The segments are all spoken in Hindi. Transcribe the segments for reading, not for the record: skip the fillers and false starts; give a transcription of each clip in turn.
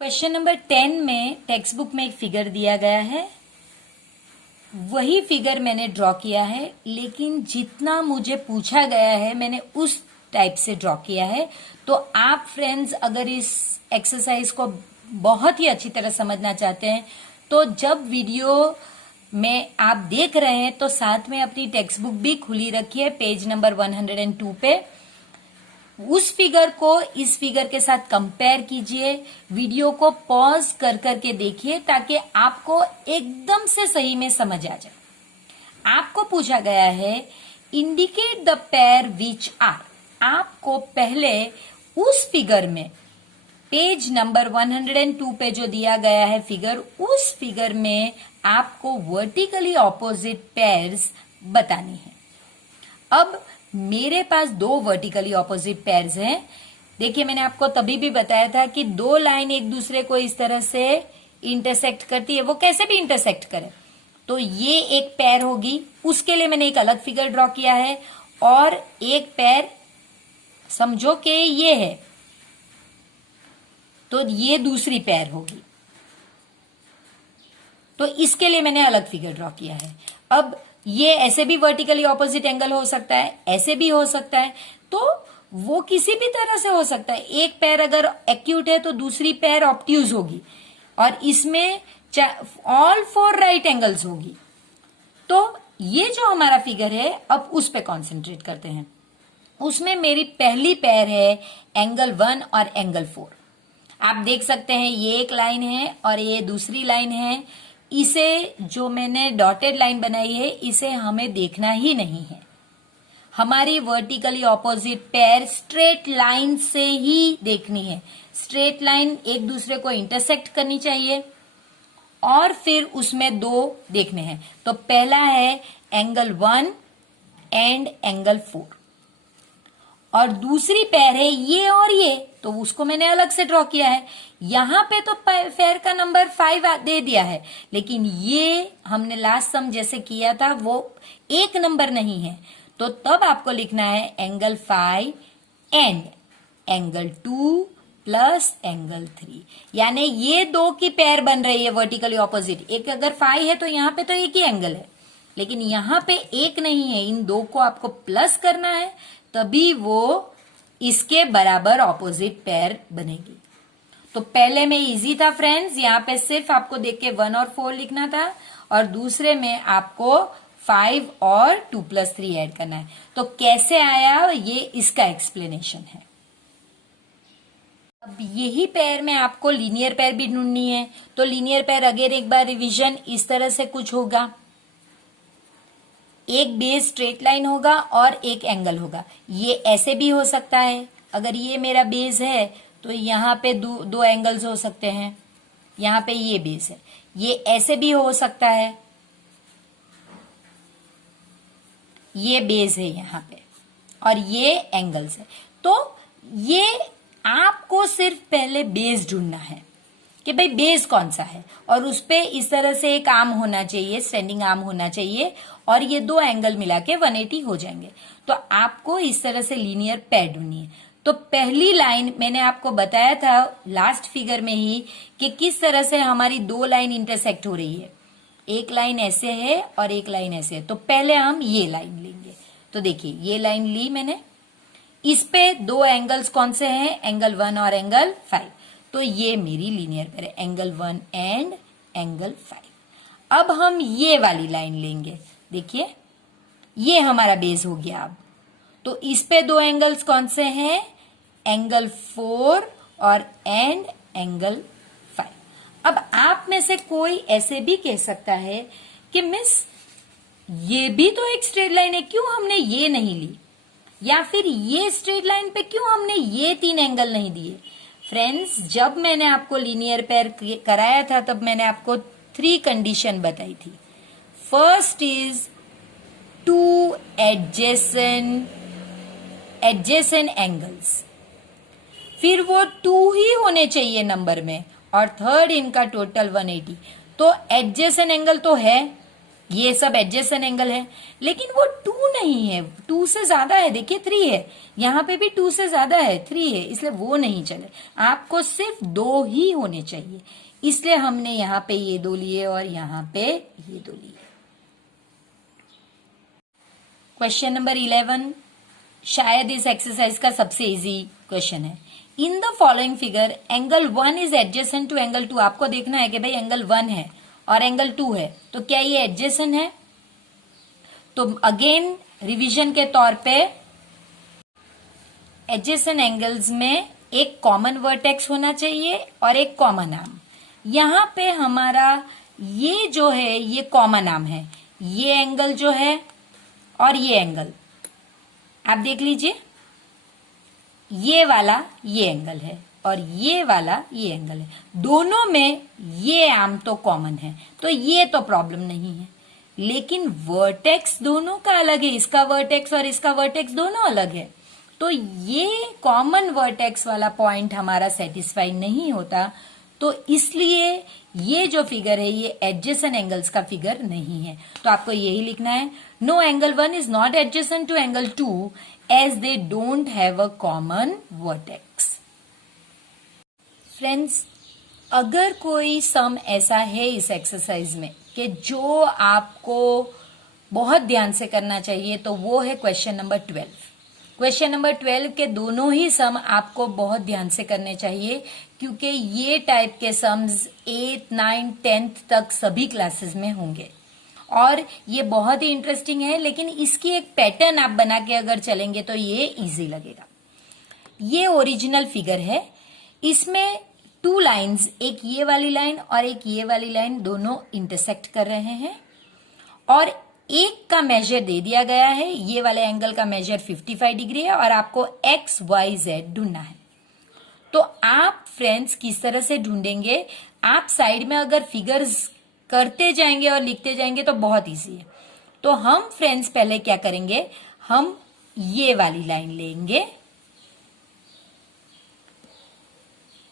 क्वेश्चन नंबर 10 में टेक्स्ट बुक में एक फिगर दिया गया है, वही फिगर मैंने ड्रॉ किया है, लेकिन जितना मुझे पूछा गया है मैंने उस टाइप से ड्रॉ किया है। तो आप फ्रेंड्स अगर इस एक्सरसाइज को बहुत ही अच्छी तरह समझना चाहते हैं तो जब वीडियो में आप देख रहे हैं तो साथ में अपनी टेक्स्ट बुक भी खुली रखिए, पेज नंबर 102 पे उस फिगर को इस फिगर के साथ कंपेयर कीजिए, वीडियो को पॉज कर करके देखिए ताकि आपको एकदम से सही में समझ आ जाए। आपको पूछा गया है indicate the pair which are. आपको पहले उस फिगर में पेज नंबर 102 पे जो दिया गया है फिगर, उस फिगर में आपको वर्टिकली ऑपोजिट पेयर्स बतानी है। अब मेरे पास दो वर्टिकली ऑपोजिट पेयर्स हैं। देखिए मैंने आपको तभी भी बताया था कि दो लाइन एक दूसरे को इस तरह से इंटरसेक्ट करती है, वो कैसे भी इंटरसेक्ट करे। तो ये एक पेयर होगी, उसके लिए मैंने एक अलग फिगर ड्रॉ किया है। और एक पेयर समझो कि ये है, तो ये दूसरी पेयर होगी, तो इसके लिए मैंने अलग फिगर ड्रॉ किया है। अब ये ऐसे भी वर्टिकली ऑपोजिट एंगल हो सकता है, ऐसे भी हो सकता है, तो वो किसी भी तरह से हो सकता है। एक पैर अगर एक्यूट है तो दूसरी पैर ऑब्ट्यूज होगी, और इसमें ऑल फोर राइट एंगल्स होगी। तो ये जो हमारा फिगर है, अब उस पे कॉन्सेंट्रेट करते हैं। उसमें मेरी पहली पैर है एंगल 1 और एंगल 4। आप देख सकते हैं ये एक लाइन है और ये दूसरी लाइन है। इसे जो मैंने डॉटेड लाइन बनाई है, इसे हमें देखना ही नहीं है। हमारी वर्टिकली ऑपोजिट पैर स्ट्रेट लाइन से ही देखनी है। स्ट्रेट लाइन एक दूसरे को इंटरसेक्ट करनी चाहिए और फिर उसमें दो देखने हैं। तो पहला है एंगल 1 एंड एंगल 4, और दूसरी पैर है ये और ये, तो उसको मैंने अलग से ड्रॉ किया है। यहां पे तो पैर का नंबर 5 दे दिया है, लेकिन ये हमने लास्ट सम जैसे किया था वो एक नंबर नहीं है, तो तब आपको लिखना है angle 5 and angle 2 plus angle 3। यानी ये दो की पैर बन रही है वर्टिकली ऑपोजिट। एक अगर 5 है तो यहाँ पे तो एक ही एंगल है, लेकिन यहाँ पे एक नहीं है। इन दो को आपको प्लस करना है, तभी वो इसके बराबर ऑपोजिट पेयर बनेगी। तो पहले में इजी था फ्रेंड्स, यहाँ पे सिर्फ आपको देख के 1 और 4 लिखना था, और दूसरे में आपको 5 और 2 प्लस 3 ऐड करना है। तो कैसे आया ये इसका एक्सप्लेनेशन है। अब यही पेयर में आपको लीनियर पेयर भी ढूंढनी है। तो लीनियर पेयर अगेन एक बार रिवीजन इस तरह से कुछ होगा, एक बेस स्ट्रेट लाइन होगा और एक एंगल होगा। ये ऐसे भी हो सकता है, अगर ये मेरा बेस है तो यहाँ पे दो एंगल्स हो सकते हैं। यहाँ पे ये बेस है, ये ऐसे भी हो सकता है, ये बेस है यहाँ पे और ये एंगल्स है। तो ये आपको सिर्फ पहले बेस ढूंढना है कि भाई बेस कौन सा है, और उस पे इस तरह से एक आर्म होना चाहिए, स्टैंडिंग आर्म होना चाहिए, और ये दो एंगल मिला के 180 हो जाएंगे। तो आपको इस तरह से लीनियर पेयर ढूंढनी है। तो पहली लाइन मैंने आपको बताया था लास्ट फिगर में ही कि किस तरह से हमारी दो लाइन इंटरसेक्ट हो रही है। एक लाइन ऐसे है और एक लाइन ऐसे है। तो पहले हम ये लाइन लेंगे। तो देखिए ये लाइन ली मैंने, इस पे दो एंगल्स कौन से हैं, एंगल 1 और एंगल 5। तो ये मेरी लीनियर पेयर है, एंगल 1 एंड एंगल 5। अब हम ये वाली लाइन लेंगे, देखिए ये हमारा बेस हो गया। अब तो इस पे दो एंगल्स कौन से हैं, एंगल 4 और एंगल 5। अब आप में से कोई ऐसे भी कह सकता है कि मिस ये भी तो एक स्ट्रेट लाइन है, क्यों हमने ये नहीं ली, या फिर ये स्ट्रेट लाइन पे क्यों हमने ये 3 एंगल नहीं दिए। फ्रेंड्स जब मैंने आपको लीनियर पेयर कराया था तब मैंने आपको 3 कंडीशन बताई थी। फर्स्ट इज 2 एडजेसेंट एंगल्स, फिर वो 2 ही होने चाहिए नंबर में, और थर्ड इनका टोटल 180। तो एडजेसेंट एंगल तो है, ये सब एडजेसेंट एंगल है, लेकिन वो 2 नहीं है, 2 से ज्यादा है। देखिए 3 है, यहाँ पे भी 2 से ज्यादा है, 3 है, इसलिए वो नहीं चले। आपको सिर्फ 2 ही होने चाहिए, इसलिए हमने यहाँ पे ये 2 लिए और यहाँ पे ये 2 लिए। क्वेश्चन नंबर 11 शायद इस एक्सरसाइज का सबसे इजी क्वेश्चन है। In the following figure angle 1 is adjacent to angle 2। आपको देखना है कि भाई एंगल 1 है और एंगल 2 है, तो क्या ये एडजेसेंट है? तो अगेन रिवीजन के तौर पे एडजेसेंट एंगल्स में एक कॉमन वर्टेक्स होना चाहिए और एक कॉमन आर्म। यहां पे हमारा ये जो है ये कॉमन आर्म है, ये एंगल जो है और ये एंगल आप देख लीजिए, ये वाला ये एंगल है और ये वाला ये एंगल है, दोनों में ये आर्म तो कॉमन है, तो ये तो प्रॉब्लम नहीं है। लेकिन वर्टेक्स दोनों का अलग है, इसका वर्टेक्स और इसका वर्टेक्स दोनों अलग है, तो ये कॉमन वर्टेक्स वाला पॉइंट हमारा सेटिस्फाई नहीं होता, तो इसलिए ये जो फिगर है ये एडजेसेंट एंगल्स का फिगर नहीं है। तो आपको यही लिखना है, no angle 1 is not adjacent to angle 2 as they don't have a common vertex. Friends, अगर कोई सम ऐसा है इस एक्सरसाइज में कि जो आपको बहुत ध्यान से करना चाहिए, तो वो है क्वेश्चन नंबर 12। क्वेश्चन नंबर 12 के दोनों ही सम आपको बहुत ध्यान से करने चाहिए, क्योंकि ये टाइप के सम्स 8, 9, 10th तक सभी क्लासेस में होंगे और ये बहुत ही इंटरेस्टिंग है। लेकिन इसकी एक पैटर्न आप बना के अगर चलेंगे तो ये इजी लगेगा। ये ओरिजिनल फिगर है, इसमें 2 लाइन्स, एक ये वाली लाइन और एक ये वाली लाइन, दोनों इंटरसेक्ट कर रहे हैं और एक का मेजर दे दिया गया है, ये वाले एंगल का मेजर 55 डिग्री है और आपको एक्स वाई जेड ढूंढना है। तो आप फ्रेंड्स किस तरह से ढूंढेंगे, आप साइड में अगर फिगर्स करते जाएंगे और लिखते जाएंगे तो बहुत इजी है। तो हम फ्रेंड्स पहले क्या करेंगे, हम ये वाली लाइन लेंगे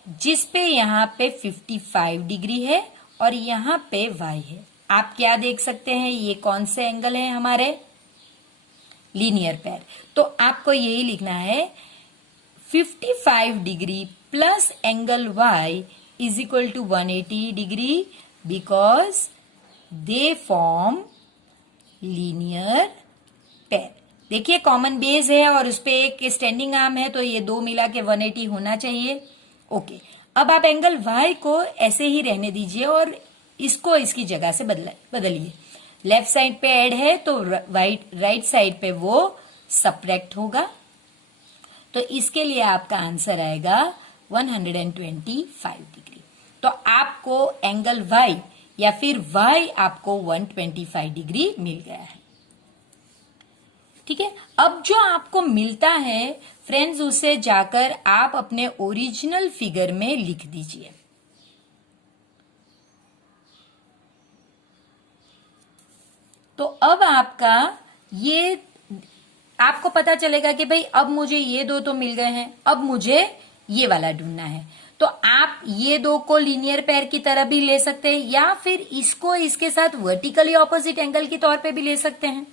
जिस पे यहां पे 55 डिग्री है और यहां पे y है। आप क्या देख सकते हैं, ये कौन से एंगल है हमारे, लीनियर पेयर। तो आपको यही लिखना है 55 degree plus angle y is equal to 180 degree because they form linear pair. देखिए कॉमन बेस है और उस पे एक स्टैंडिंग आर्म है, तो ये 2 मिला के 180 होना चाहिए। ओके, अब आप एंगल y को ऐसे ही रहने दीजिए और इसको इसकी जगह से बदलिए। लेफ्ट साइड पे ऐड है तो राइट साइड पे वो सब्ट्रैक्ट होगा, तो इसके लिए आपका आंसर आएगा 125 डिग्री। तो आपको एंगल y या फिर y आपको 125 डिग्री मिल गया है। ठीक है, अब जो आपको मिलता है फ्रेंड्स, उसे जाकर आप अपने ओरिजिनल फिगर में लिख दीजिए। तो अब आपका ये आपको पता चलेगा कि भाई अब मुझे ये 2 तो मिल गए हैं, अब मुझे ये वाला ढूंढना है। तो आप ये 2 को लीनियर पेयर की तरह भी ले सकते हैं या फिर इसको इसके साथ वर्टिकली ऑपोजिट एंगल के तौर पे भी ले सकते हैं।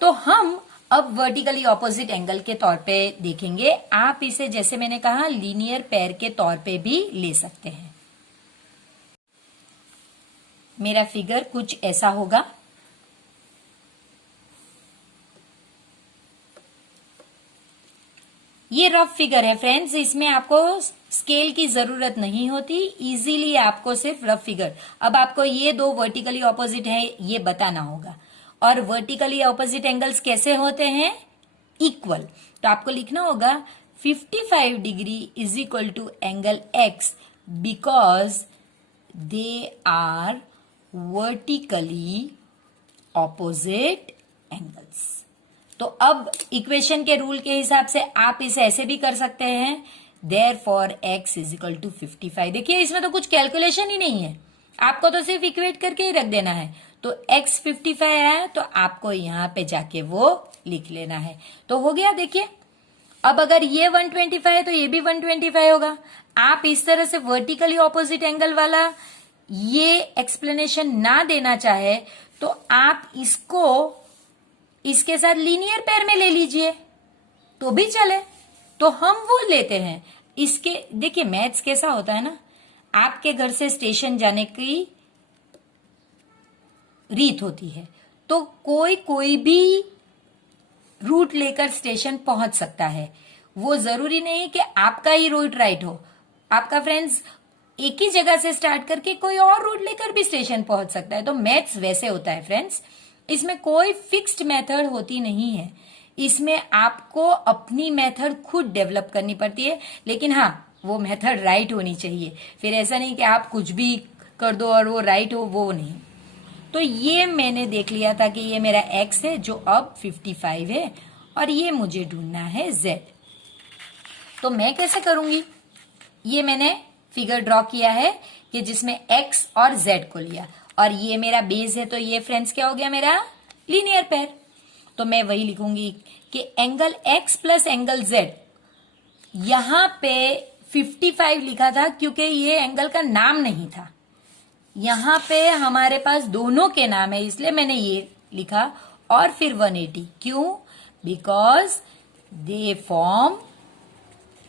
तो हम अब वर्टिकली ऑपोजिट एंगल के तौर पे देखेंगे। आप इसे जैसे मैंने कहा लीनियर पेयर के तौर पे भी ले सकते हैं। मेरा फिगर कुछ ऐसा होगा। ये रफ फिगर है फ्रेंड्स, इसमें आपको स्केल की जरूरत नहीं होती, इजीली आपको सिर्फ रफ फिगर। अब आपको ये 2 वर्टिकली ऑपोजिट है ये बताना होगा, और वर्टिकली ऑपोजिट एंगल्स कैसे होते हैं, इक्वल। तो आपको लिखना होगा 55 degree is equal to angle x because they are vertically opposite angles. तो अब इक्वेशन के रूल के हिसाब से आप इसे ऐसे भी कर सकते हैं, therefore x is equal to 55। देखिए इसमें तो कुछ कैलकुलेशन ही नहीं है, आपको तो सिर्फ इक्वेट करके ही रख देना है। तो x 55 है तो आपको यहां पे जाके वो लिख लेना है, तो हो गया। देखिए अब अगर ये 125 है तो ये भी 125 होगा। आप इस तरह से वर्टिकली ऑपोजिट एंगल वाला ये एक्सप्लेनेशन ना देना चाहे तो आप इसको इसके साथ लीनियर पेयर में ले लीजिए तो भी चले, तो हम वो लेते हैं। इसके देखिए मैथ्स कैसा होता है ना, आपके घर से स्टेशन जाने की रीत होती है, तो कोई कोई भी रूट लेकर स्टेशन पहुंच सकता है। वो जरूरी नहीं कि आपका ही रूट राइट हो। आपका फ्रेंड्स एक ही जगह से स्टार्ट करके कोई और रूट लेकर भी स्टेशन पहुंच सकता है। तो मैथ्स वैसे होता है फ्रेंड्स, इसमें कोई फिक्स्ड मेथड होती नहीं है। इसमें आपको अपनी मेथड खुद डेवलप करनी पड़ती है, लेकिन हाँ वो मेथड राइट होनी चाहिए। फिर ऐसा नहीं कि आप कुछ भी कर दो और वो राइट हो, वो नहीं। तो ये मैंने देख लिया था कि ये मेरा x है जो अब 55 है और ये मुझे ढूंढना है z। तो मैं कैसे करूंगी, ये मैंने फिगर ड्रॉ किया है कि जिसमें x और z को लिया और ये मेरा बेस है, तो ये फ्रेंड्स क्या हो गया मेरा लीनियर पेयर। तो मैं वही लिखूंगी कि angle x plus angle z, यहां पे 55 लिखा था क्योंकि ये एंगल का नाम नहीं था। यहां पे हमारे पास दोनों के नाम है इसलिए मैंने ये लिखा, और फिर 180। क्यों? Because they form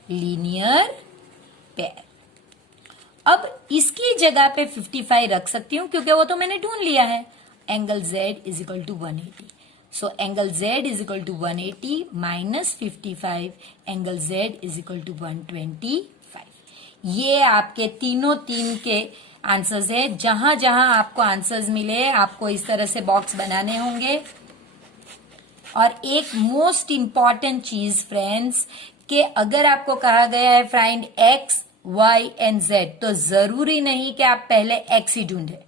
linear pair. अब इसकी जगह पे 55 रख सकती हूं क्योंकि वो तो मैंने ढूंढ लिया है। Angle z is equal to 180। So angle z is equal to 180 minus 55, angle z is equal to 125। ये आपके तीनों तीन के आंसर्स है। जहां जहां आपको आंसर्स मिले आपको इस तरह से बॉक्स बनाने होंगे। और एक मोस्ट इंपॉर्टेंट चीज फ्रेंड्स, कि अगर आपको कहा गया है find x, y and z, तो जरूरी नहीं कि आप पहले x ही ढूंढे।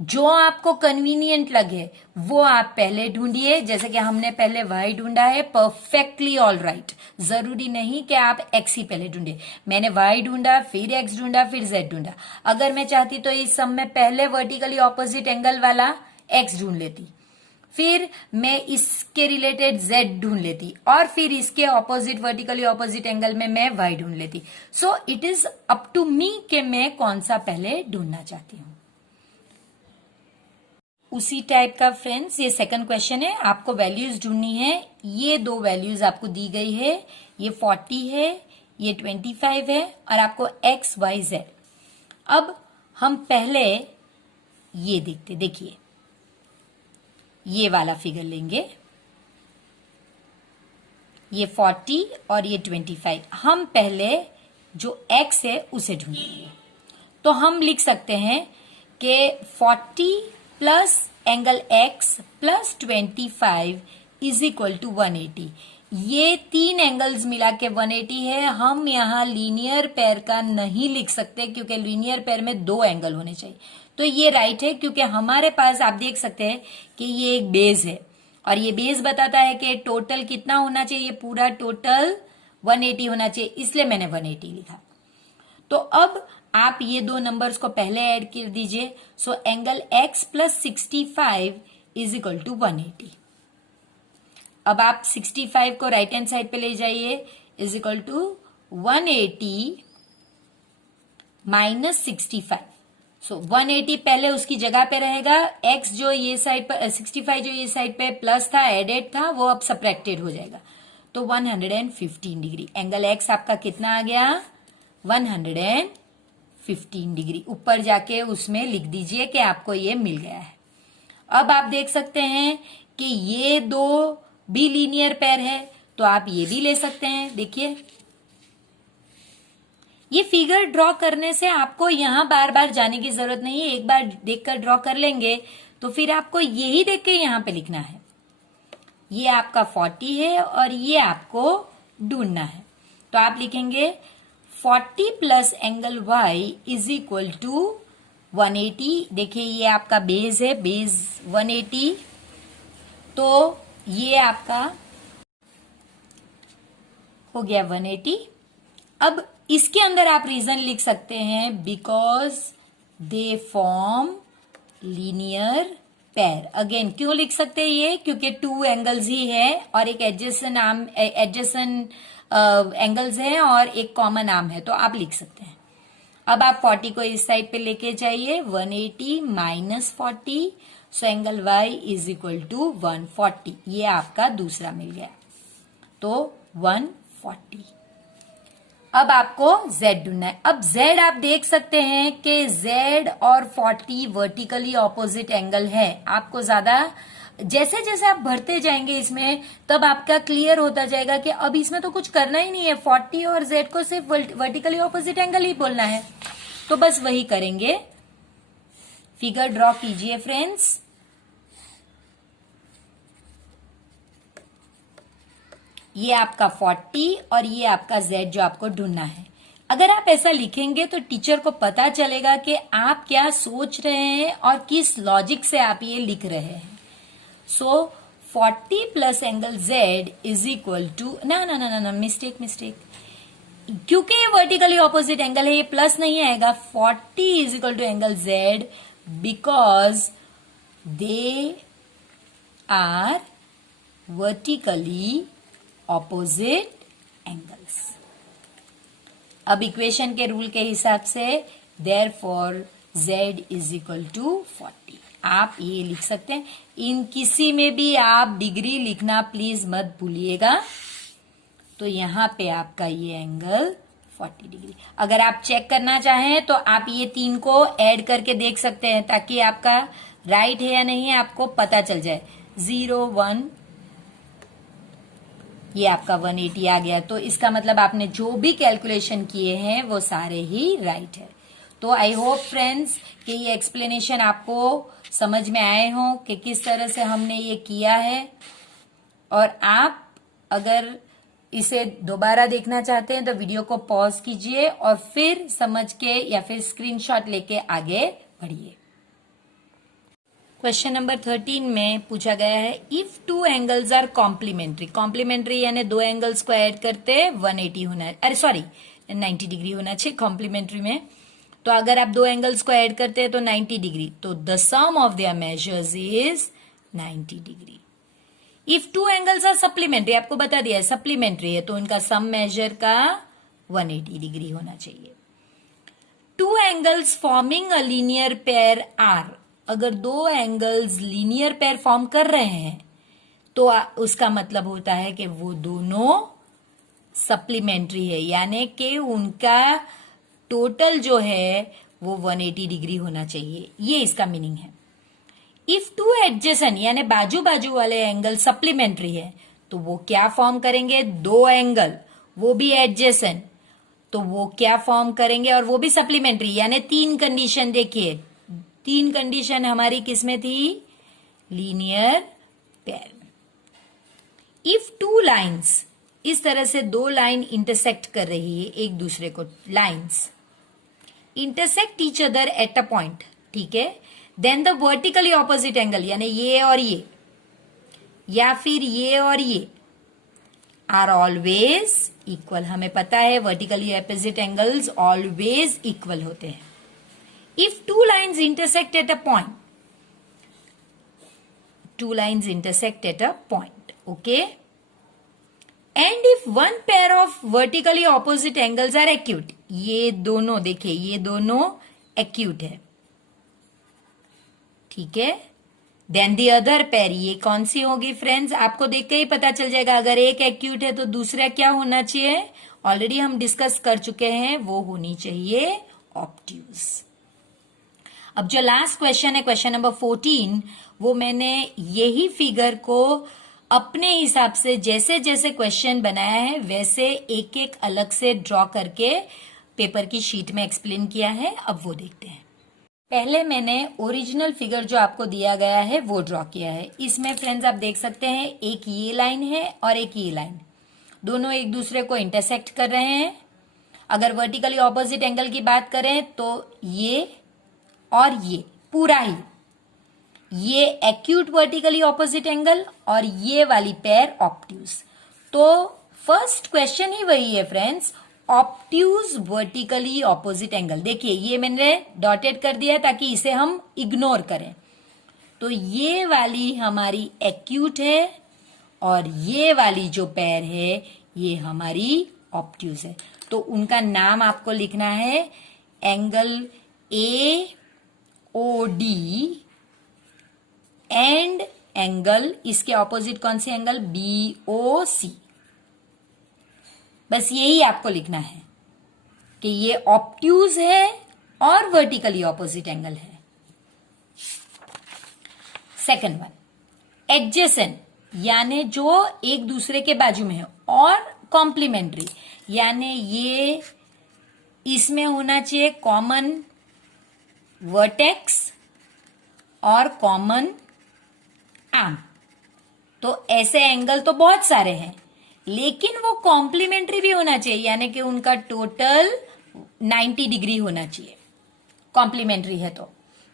जो आपको कन्वीनियंट लगे वो आप पहले ढूंढिए। जैसे कि हमने पहले y ढूंढा है, परफेक्टली ऑल राइट। जरूरी नहीं कि आप x ही पहले ढूंढे। मैंने y ढूंढा, फिर x ढूंढा, फिर z ढूंढा। अगर मैं चाहती तो इस सम में पहले वर्टिकली ऑपोजिट एंगल वाला x ढूंढ लेती, फिर मैं इसके रिलेटेड z ढूंढ लेती, और फिर इसके ऑपोजिट वर्टिकली ऑपोजिट एंगल में मैं y ढूंढ लेती। So it is up to me कि मैं कौन सा पहले ढूंढना चाहती हूं। उसी टाइप का फ्रेंड्स ये सेकंड क्वेश्चन है। आपको वैल्यूज ढूंढनी है। ये दो वैल्यूज आपको दी गई है, ये 40 है, ये 25 है, और आपको x, y, z। अब हम पहले ये देखते, देखिए ये वाला फिगर लेंगे, ये 40 और ये 25। हम पहले जो x है उसे ढूंढेंगे। तो हम लिख सकते हैं कि 40 plus angle x plus 25 is equal to 180। ये तीन एंगल्स मिला के 180 है। हम यहाँ लीनियर पेयर का नहीं लिख सकते क्योंकि लीनियर पेयर में दो एंगल होने चाहिए। तो ये राइट है क्योंकि हमारे पास आप देख सकते हैं कि ये एक बेस है और ये बेस बताता है कि टोटल कितना होना चाहिए, पूरा टोटल 180 होना चाहिए, इसलिए मैंने 180 लिखा। तो अब आप ये दो नंबर्स को पहले ऐड कर दीजिए। So angle x plus 65 is equal to 180। अब आप 65 को राइट हैंड साइड पे ले जाइए, इज इक्वल टू 180 माइनस 65। सो 180 पहले उसकी जगह पे रहेगा, x जो ये साइड पर 65 जो ये साइड पे प्लस था, एडेड था, वो अब सब्ट्रैक्टेड हो जाएगा। तो 115 डिग्री। एंगल x आपका कितना आ गया? 115 डिग्री। ऊपर जाके उसमें लिख दीजिए कि आपको ये मिल गया है। अब आप देख सकते हैं कि ये दो भी लीनियर पेयर है, तो आप ये भी ले सकते हैं। देखिए ये फिगर ड्रॉ करने से आपको यहां बार बार जाने की जरूरत नहीं है। एक बार देखकर ड्रॉ कर लेंगे तो फिर आपको यही देख के यहां पे लिखना है। ये आपका 40 है और ये आपको ढूंढना है। तो आप लिखेंगे 40 plus angle y is equal to 180। देखिए ये आपका बेस है, बेस 180, तो ये आपका हो गया 180। अब इसके अंदर आप रीजन लिख सकते हैं because they form linear pair. Again क्यों लिख सकते हैं ये? क्योंकि टू एंगल्स ही है और एक एडजेसेंट एंगल्स है और एक कॉमन आर्म है, तो आप लिख सकते हैं। अब आप 40 को इस साइड पे लेके जाइए, 180 minus 40, so angle y is equal to 140। ये आपका दूसरा मिल गया, तो 140। अब आपको z ढूंढना है। अब z आप देख सकते हैं कि z और 40 वर्टिकली ऑपोजिट एंगल है। आपको ज्यादा जैसे जैसे आप बढ़ते जाएंगे इसमें, तब आपका क्लियर होता जाएगा कि अब इसमें तो कुछ करना ही नहीं है, 40 और z को सिर्फ वर्टिकली ऑपोजिट एंगल ही बोलना है। तो बस वही करेंगे। फिगर ड्रॉ कीजिए फ्रेंड्स। ये आपका 40 और ये आपका z जो आपको ढूंढना है। अगर आप ऐसा लिखेंगे तो टीचर को पता चलेगा कि आप क्या सोच रहे हैं और किस लॉजिक से आप ये लिख रहे हैं। So 40 plus angle z is equal to, ना मिस्टेक, क्योंकि ये वर्टिकली ऑपोजिट एंगल है, ये प्लस नहीं आएगा। 40 is equal to angle z because they are vertically opposite angles. अब इक्वेशन के रूल के हिसाब से therefore z is equal to 40। आप ये लिख सकते हैं। इन किसी में भी आप डिग्री लिखना प्लीज मत भूलिएगा। तो यहां पे आपका ये एंगल 40 डिग्री। अगर आप चेक करना चाहें तो आप ये 3 को ऐड करके देख सकते हैं, ताकि आपका राइट है या नहीं है आपको पता चल जाए। 0 1, ये आपका 180 आ गया। तो इसका मतलब आपने जो भी कैलकुलेशन किए हैं वो सारे ही राइट है। तो आई होप फ्रेंड्स कि ये एक्सप्लेनेशन आपको समझ में आए हो कि किस तरह से हमने ये किया है। और आप अगर इसे दोबारा देखना चाहते हैं तो वीडियो को पॉज कीजिए और फिर समझ के या फिर स्क्रीनशॉट लेके आगे बढ़िए। क्वेश्चन नंबर 13 में पूछा गया है, if two angles are complementary. Complementary यानी दो एंगल्स को ऐड करते 180 होना, अरे सॉरी 90 डिग्री होना चाहिए कॉम्प्लीमेंट्री में। तो अगर आप दो एंगल्स को ऐड करते हैं तो 90 डिग्री, तो the sum of their measures is 90 degree. If two angles are supplementary, आपको बता दिया है सप्लीमेंट्री है, तो उनका सम मेजर का 180 डिग्री होना चाहिए। Two angles forming a linear pair are, अगर दो एंगल्स लीनियर पेयर फॉर्म कर रहे हैं तो उसका मतलब होता है कि वो दोनों सप्लीमेंट्री है, यानी कि उनका टोटल जो है वो 180 डिग्री होना चाहिए। ये इसका मीनिंग है। इफ टू एडजेसेंट यानी बाजू बाजू वाले एंगल सप्लीमेंट्री है, तो वो क्या फॉर्म करेंगे, दो एंगल वो भी एडजेसेंट, तो वो क्या फॉर्म करेंगे और वो भी सप्लीमेंट्री, यानी 3 कंडीशन। देखिए 3 कंडीशन हमारी किसमें थी, linear pair. If two lines, इस तरह से दो लाइन इंटरसेक्ट कर रही है एक दूसरे को, lines intersect each other at a point, ठीक है, then the vertically opposite angle यानी ये और ये या फिर ये और ये आर ऑलवेज इक्वल। हमें पता है vertically opposite angles always equal होते हैं। If two lines intersect at a point, two lines intersect at a point, okay? And if one pair of vertically opposite angles are acute, ये दोनों देखिए ये दोनों acute है, ठीक है, then the other pair, ये कौन सी होगी फ्रेंड्स, आपको देख के ही पता चल जाएगा। अगर एक acute है तो दूसरा क्या होना चाहिए, ऑलरेडी हम डिस्कस कर चुके हैं, वो होनी चाहिए ऑब्ट्यूज। अब जो लास्ट क्वेश्चन है क्वेश्चन नंबर 14, वो मैंने यही फिगर को अपने हिसाब से जैसे जैसे क्वेश्चन बनाया है वैसे एक एक अलग से ड्रॉ करके पेपर की शीट में एक्सप्लेन किया है। अब वो देखते हैं। पहले मैंने ओरिजिनल फिगर जो आपको दिया गया है वो ड्रॉ किया है। इसमें फ्रेंड्स आप देख सकते हैं एक ये लाइन है और एक ये लाइन, दोनों एक दूसरे को इंटरसेक्ट कर रहे हैं। अगर वर्टिकली ऑपोजिट एंगल की बात करें तो ये और ये पूरा ही, ये एक्यूट वर्टिकली ऑपोजिट एंगल और ये वाली पेयर ऑब्ट्यूज। तो फर्स्ट क्वेश्चन ही वही है friends, obtuse vertically opposite angle. देखिए ये मैंने डॉटेड कर दिया ताकि इसे हम इग्नोर करें। तो ये वाली हमारी एक्यूट है और ये वाली जो पेयर है ये हमारी ऑब्ट्यूज है। तो उनका नाम आपको लिखना है angle A O D and angle, इसके ऑपोजिट कौन सी एंगल, बी ओ सी। बस यही आपको लिखना है कि ये ऑब्ट्यूज है और वर्टिकली ऑपोजिट एंगल है। सेकंड वन, एडजेसेंट यानी जो एक दूसरे के बाजू में है, और कॉम्प्लीमेंट्री यानी ये इसमें होना चाहिए कॉमन वर्टेक्स और कॉमन आर्म। तो ऐसे एंगल तो बहुत सारे हैं, लेकिन वो कॉम्प्लीमेंट्री भी होना चाहिए, यानी कि उनका टोटल 90 डिग्री होना चाहिए, कॉम्प्लीमेंट्री है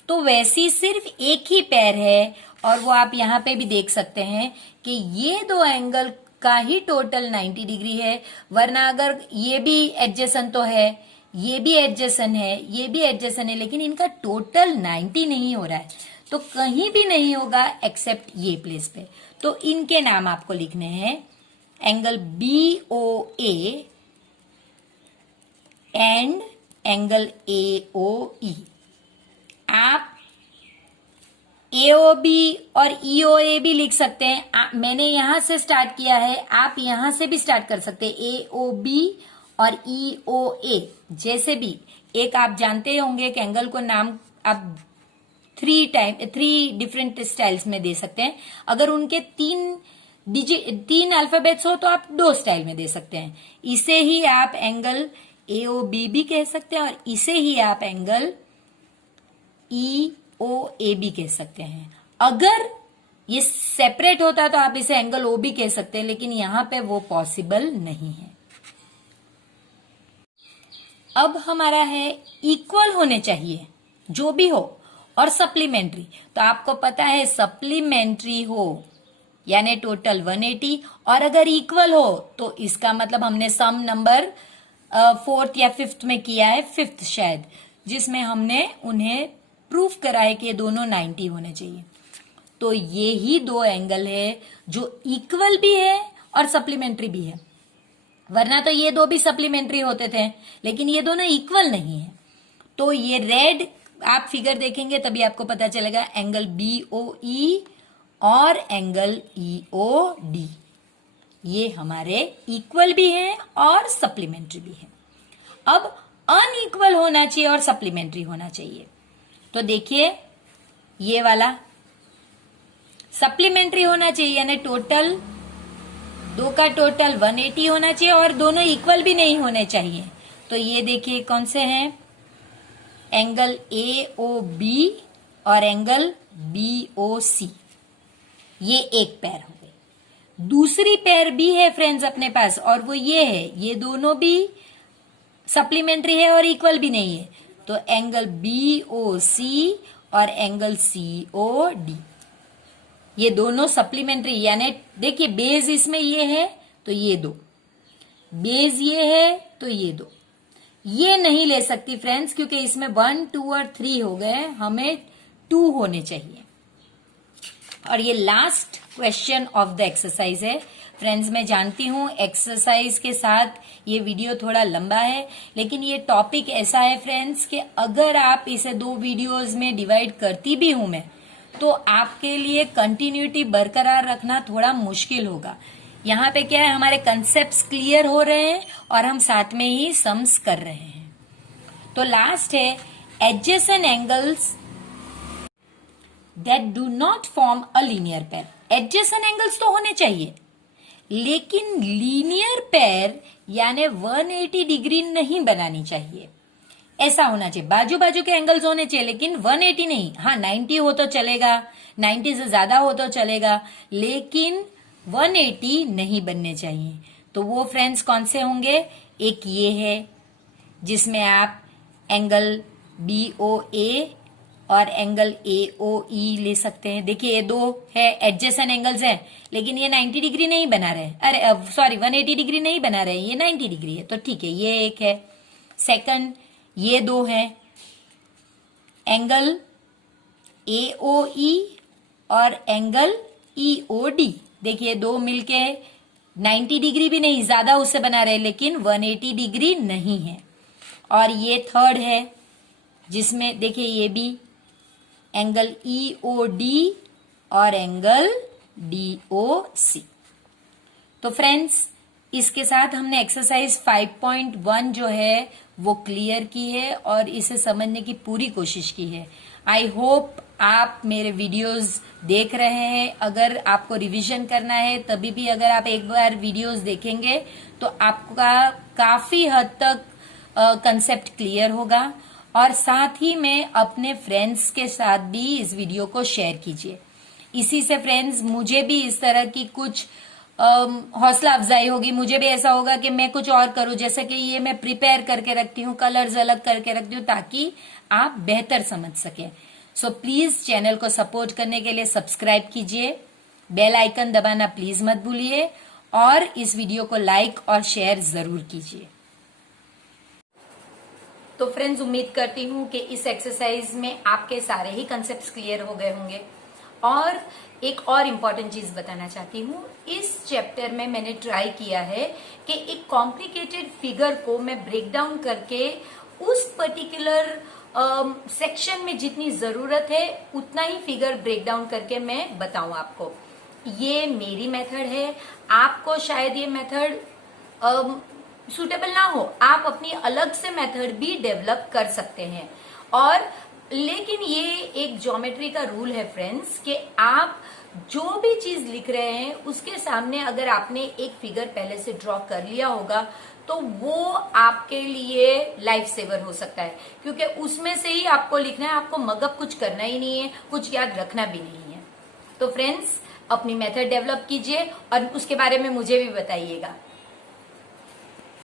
तो वैसी सिर्फ एक ही पैर है, और वो आप यहां पे भी देख सकते हैं कि ये दो एंगल का ही टोटल 90 डिग्री है। वरना अगर ये भी एडजेसेंट तो है, ये भी एडजेसेंट है, ये भी एडजेसेंट है, लेकिन इनका टोटल 90 नहीं हो रहा है, तो कहीं भी नहीं होगा एक्सेप्ट ये प्लेस पे। तो इनके नाम आपको लिखने हैं angle B O A and angle A O E. आप एओबी और ईओए भी लिख सकते हैं। मैंने यहां से स्टार्ट किया है, आप यहां से भी स्टार्ट कर सकते हैं, एओबी और ईओए। जैसे भी एक आप जानते होंगे कि एंगल को नाम आप 3 डिफरेंट स्टाइल्स में दे सकते हैं। अगर उनके 3 अल्फाबेट्स हो तो आप 2 स्टाइल में दे सकते हैं। इसे ही आप एंगल एओबी भी कह सकते हैं, और इसे ही आप एंगल ईओए भी कह सकते हैं। अगर ये सेपरेट होता तो आप इसे एंगल ओ भी कह सकते हैं, लेकिन यहां पे वो पॉसिबल नहीं है। अब हमारा है इक्वल होने चाहिए जो भी हो, और सप्लीमेंट्री। तो आपको पता है सप्लीमेंट्री हो यानी टोटल 180, और अगर इक्वल हो तो इसका मतलब हमने सम नंबर 4th या 5th में किया है, 5th शायद, जिसमें हमने उन्हें प्रूफ करा है कि ये दोनों 90 होने चाहिए। तो ये ही 2 एंगल है जो इक्वल भी है और सप्लीमेंट्री भी है। वरना तो ये 2 भी सप्लीमेंट्री होते थे, लेकिन ये दोनों इक्वल नहीं है। तो ये रेड आप फिगर देखेंगे तभी आपको पता चलेगा, एंगल बीओई और एंगल ईओडी ये हमारे इक्वल भी हैं और सप्लीमेंट्री भी हैं। अब अनइक्वल होना चाहिए और सप्लीमेंट्री होना चाहिए। तो देखिए ये वाला सप्लीमेंट्री होना चाहिए, यानी टोटल 2 का टोटल 180 होना चाहिए, और दोनों इक्वल भी नहीं होने चाहिए। तो ये देखिए कौन से हैं, एंगल एओबी और एंगल बीओसी। ये एक पैर हो गई। दूसरी पैर भी है फ्रेंड्स अपने पास, और वो ये है, ये दोनों भी सप्लीमेंट्री है और इक्वल भी नहीं है। तो एंगल बीओसी और एंगल सीओडी ये दोनों सप्लीमेंट्री, यानी देखिए बेस इसमें ये है तो ये 2, बेस ये है तो ये 2। ये नहीं ले सकती फ्रेंड्स, क्योंकि इसमें 1, 2 और 3 हो गए, हमें 2 होने चाहिए। और ये last question of the exercise है फ्रेंड्स। मैं जानती हूं एक्सरसाइज के साथ ये वीडियो थोड़ा लंबा है, लेकिन ये टॉपिक ऐसा है फ्रेंड्स कि अगर आप इसे 2 वीडियोस में डिवाइड करती भी हूं मैं, तो आपके लिए कंटिन्यूटी बरकरार रखना थोड़ा मुश्किल होगा। यहाँ पे क्या है, हमारे कंसेप्ट्स क्लियर हो रहे हैं और हम साथ में ही सम्स कर रहे हैं। तो लास्ट है adjacent angles that do not form a linear pair. Adjacent angles तो होने चाहिए, लेकिन लीनियर पेयर यानी 180 डिग्री नहीं बनानी चाहिए। ऐसा होना चाहिए, बाजू बाजू के एंगल्स होने चाहिए, लेकिन 180 नहीं। हाँ 90 हो तो चलेगा, 90 से ज्यादा हो तो चलेगा, लेकिन 180 नहीं बनने चाहिए। तो वो फ्रेंड्स कौन से होंगे, एक ये है जिसमें आप एंगल BOA और एंगल AOE ले सकते हैं। देखिए ये 2 है एडजेसेंट एंगल्स हैं, लेकिन ये 90 डिग्री नहीं बना रहे, अरे सॉरी 180 डिग्री नहीं बना रहे, ये 90 डिग्री है, तो ठीक है ये एक है। सेकंड ये 2 हैं, एंगल AOE और एंगल EOD। देखिए 2 मिलके 90 डिग्री भी नहीं, ज्यादा उससे बना रहे, लेकिन 180 डिग्री नहीं है। और ये थर्ड है जिसमें देखिए ये भी एंगल EOD और एंगल DOC। तो फ्रेंड्स, इसके साथ हमने एक्सरसाइज 5.1 जो है वो क्लियर की है और इसे समझने की पूरी कोशिश की है। आई होप आप मेरे वीडियोस देख रहे हैं। अगर आपको रिवीजन करना है तभी भी अगर आप एक बार वीडियोस देखेंगे तो आपका काफी हद तक कंसेप्ट क्लियर होगा। और साथ ही में अपने फ्रेंड्स के साथ भी इस वीडियो को शेयर कीजिए। इसी से फ्रेंड्स मुझे भी इस तरह की कुछ हौसला अफजाई होगी, मुझे भी ऐसा होगा कि मैं कुछ और करूं। जैसे कि ये मैं प्रिपेयर करके रखती हूँ, कलर्स अलग करके रखती हूँ ताकि आप बेहतर समझ सके। सो प्लीज चैनल को सपोर्ट करने के लिए सब्सक्राइब कीजिए, बेल आइकन दबाना प्लीज मत भूलिए और इस वीडियो को लाइक और शेयर जरूर कीजिए। तो फ्रेंड्स, उम्मीद करती हूँ कि इस एक्सरसाइज में आपके सारे ही कंसेप्ट क्लियर हो गए होंगे। और एक और इम्पॉर्टेंट चीज बताना चाहती हूँ, इस चैप्टर में मैंने ट्राई किया है कि एक कॉम्प्लिकेटेड फिगर को मैं ब्रेक डाउन करके उस पर्टिकुलर सेक्शन में जितनी जरूरत है उतना ही फिगर ब्रेक डाउन करके मैं बताऊं आपको। ये मेरी मेथड है, आपको शायद ये मेथड सूटेबल ना हो, आप अपनी अलग से मेथड भी डेवलप कर सकते हैं। और लेकिन ये एक ज्योमेट्री का रूल है फ्रेंड्स कि आप जो भी चीज लिख रहे हैं उसके सामने अगर आपने एक फिगर पहले से ड्रॉ कर लिया होगा तो वो आपके लिए लाइफ सेवर हो सकता है, क्योंकि उसमें से ही आपको लिखना है, आपको मगअप कुछ करना ही नहीं है, कुछ याद रखना भी नहीं है। तो फ्रेंड्स, अपनी मेथड डेवलप कीजिए और उसके बारे में मुझे भी बताइएगा।